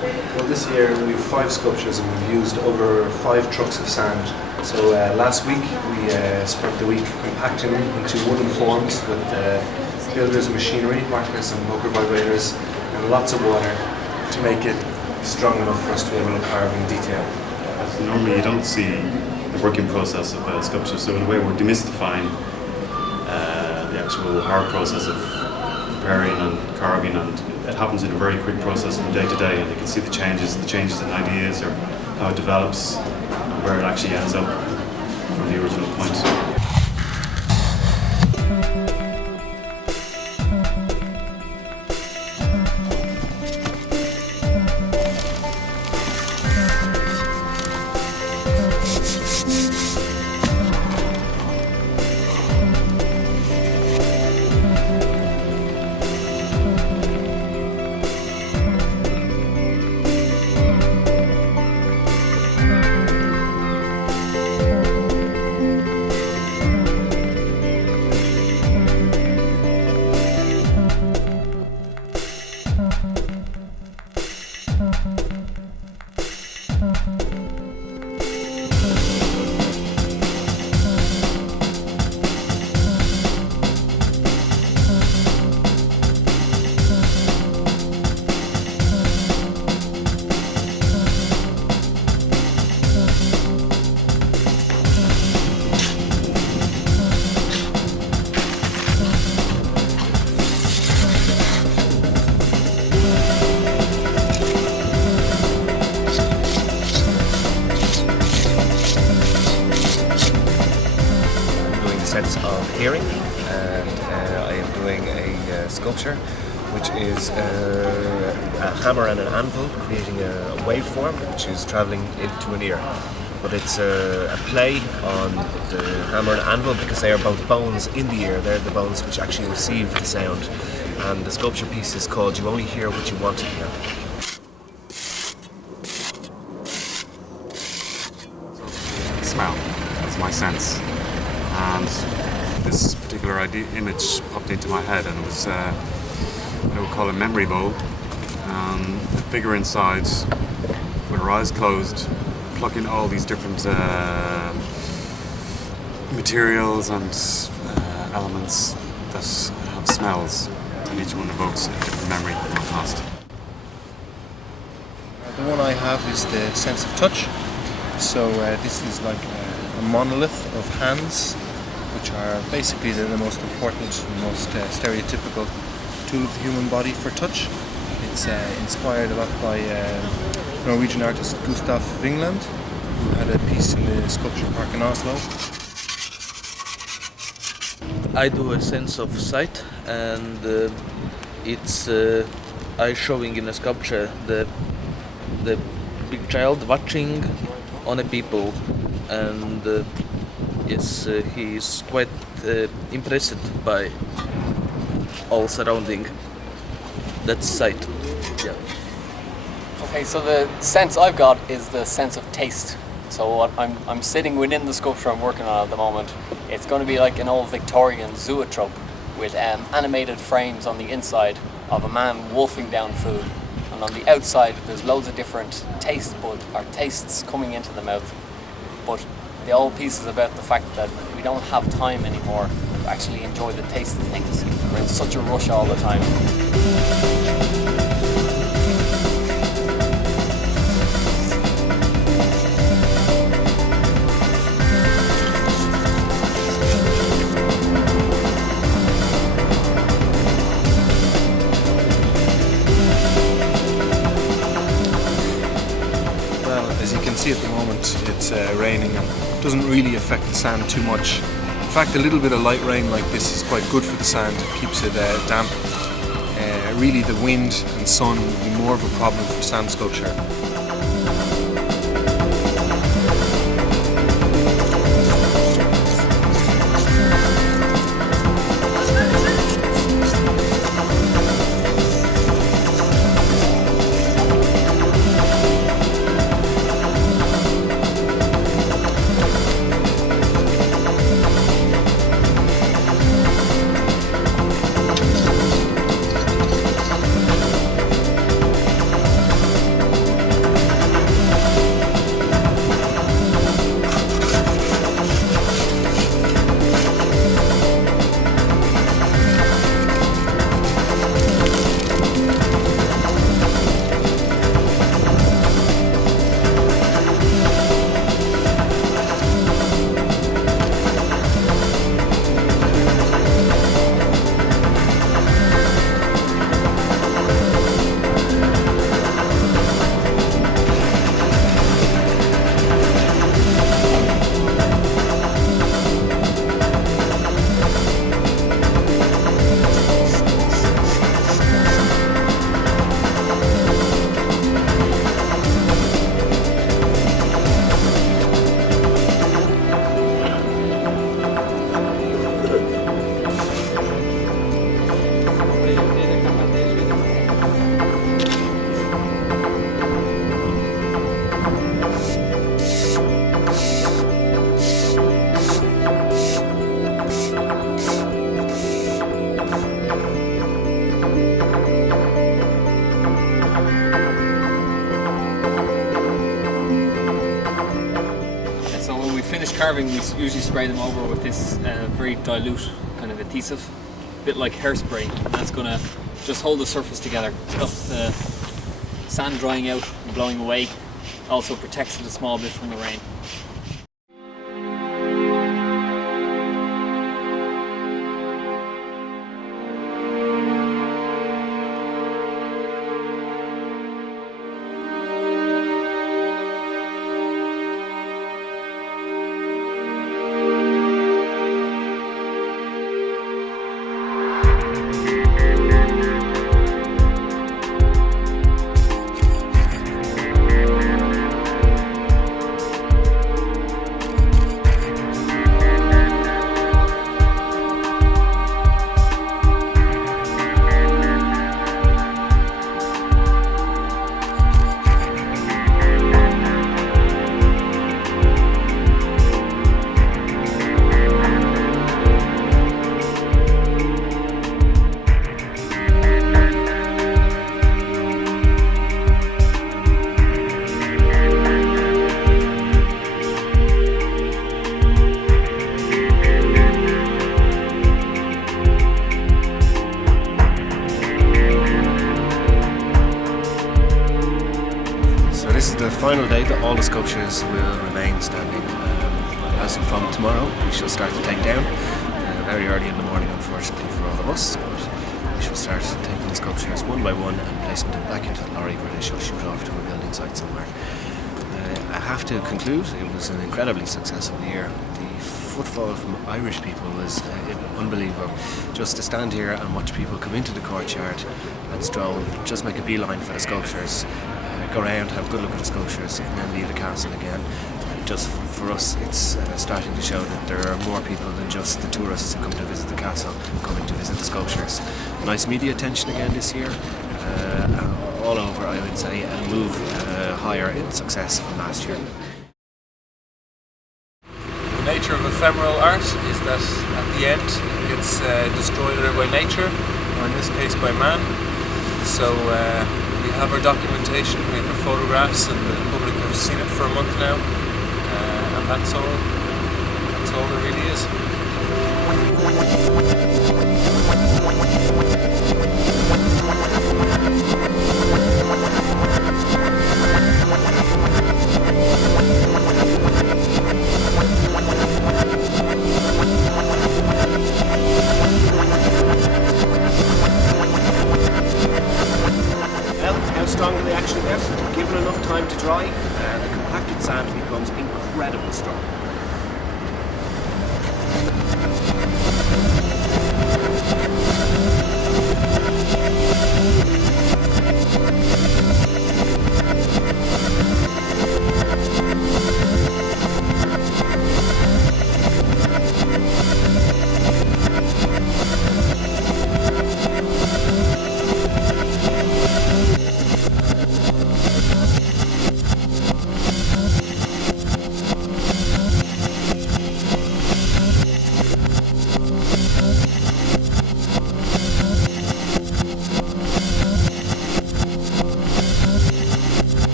Well, this year we have 5 sculptures and we've used over 5 trucks of sand. So last week we spent the week compacting them into wooden forms with builders' machinery, markers and motor vibrators, and lots of water to make it strong enough for us to be able to carve in detail. Normally you don't see the working process of a sculpture, so in a way we're demystifying the actual hard process of preparing and carving, and it happens in a very quick process from day to day, and you can see the changes in ideas, or how it develops and where it actually ends up from the original point. Sense of hearing, and I am doing a sculpture which is a hammer and an anvil creating a waveform which is travelling into an ear. But it's a play on the hammer and anvil because they are both bones in the ear. They're the bones which actually receive the sound, and the sculpture piece is called You Only Hear What You Want to Hear. Smell, that's my sense. And this particular image popped into my head, and it was what I would call a memory bowl. The figure inside, with her eyes closed, plucking all these different materials and elements that have smells, and each one evokes a different memory from the past. The one I have is the sense of touch. So this is like a monolith of hands, which are basically the most important and most stereotypical tool of the human body for touch. It's inspired a lot by Norwegian artist Gustav Vingland, who had a piece in the sculpture park in Oslo. I do a sense of sight, and it's I showing in a sculpture the big child watching on a people, and yes, he is quite impressed by all surrounding that sight. Yeah. Okay, so the sense I've got is the sense of taste. So what I'm sitting within the sculpture I'm working on at the moment. It's going to be like an old Victorian zoetrope with animated frames on the inside of a man wolfing down food, and on the outside there's loads of different tastes coming into the mouth. But the whole piece is about the fact that we don't have time anymore to actually enjoy the taste of things. We're in such a rush all the time. As you can see at the moment, it's raining and doesn't really affect the sand too much. In fact, a little bit of light rain like this is quite good for the sand. It keeps it damp. Really, the wind and sun would be more of a problem for sand sculpture. carving, we usually spray them over with this very dilute kind of adhesive, a bit like hairspray, and that's going to just hold the surface together, stop the sand drying out and blowing away, also protects it a small bit from the rain. This is the final day that all the sculptures will remain standing. As from tomorrow, we shall start to take down, very early in the morning, unfortunately for all of us, but we shall start taking the sculptures one by one and placing them back into the lorry where they shall shoot off to a building site somewhere. I have to conclude, it was an incredibly successful year. The footfall from Irish people was unbelievable. Just to stand here and watch people come into the courtyard and stroll, just make a beeline for the sculptures, go around, have a good look at the sculptures, and then leave the castle again. Just for us, it's starting to show that there are more people than just the tourists who come to visit the castle, coming to visit the sculptures. Nice media attention again this year, all over, I would say, a move higher in success from last year. The nature of ephemeral art is that at the end it gets destroyed either by nature, or in this case by man. So we have our documentation, we have our photographs, and the public have seen it for a month now, and that's all there really How strong do they actually get? Given enough time to dry, the compacted sand becomes incredibly strong.